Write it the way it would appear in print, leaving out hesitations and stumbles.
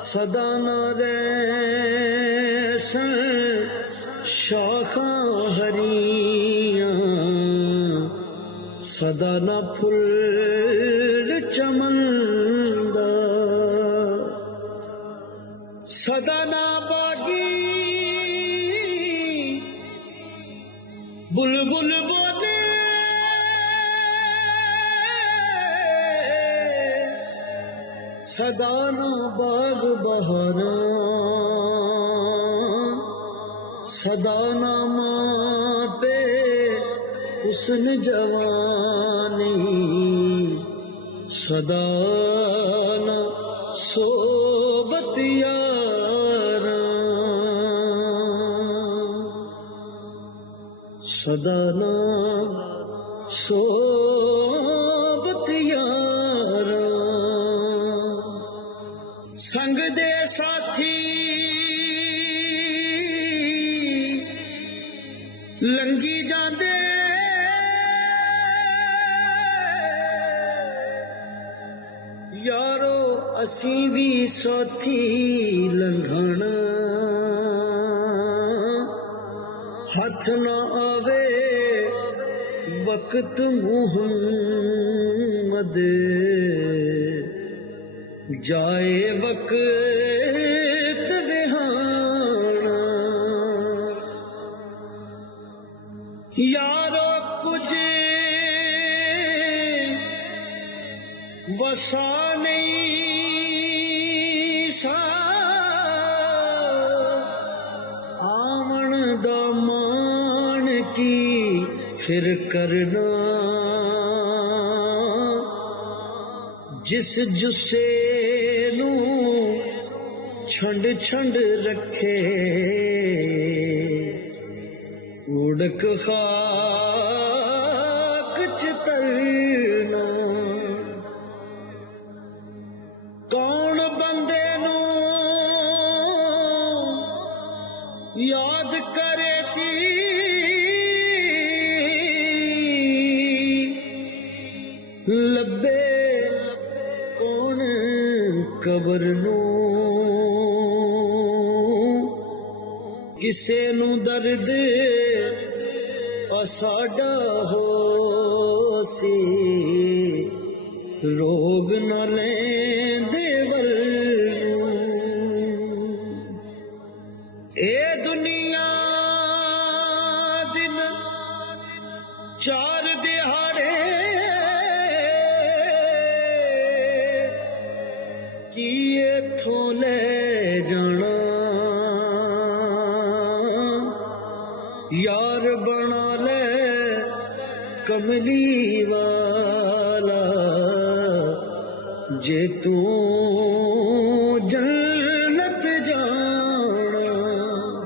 सदा न रैसन शाखां हरियां, सदा न फुल चमनदा, सदा न बागी बुलबुल बोले, सदा न बाग बहारा, सदा न माँ पे हुस्न जवानी, सदा न सोबत यारा, सदा न सोबत यारा। संग दे साथी लंघी जांदे, यारो असीं भी साथी लंघना, हथ न आवे वक्त मुहम्मद, जाए वक्त विहाना। यारो कुछ वसा नहीं सा, आमन दा मान की फिर करना, जिस जुस्से नू छंड छंड रखे, उड़क खाक च तरना। कौन बंदे नू याद करे सी, लब्बे कौन कबर नू, किसे नू दर्द साडा हो सी, रोग न लेंदे वल। ए दुनिया दिन चार दिहाड़े, की इथों ले जाना, यार बना ले कमली वाला, जे तू जन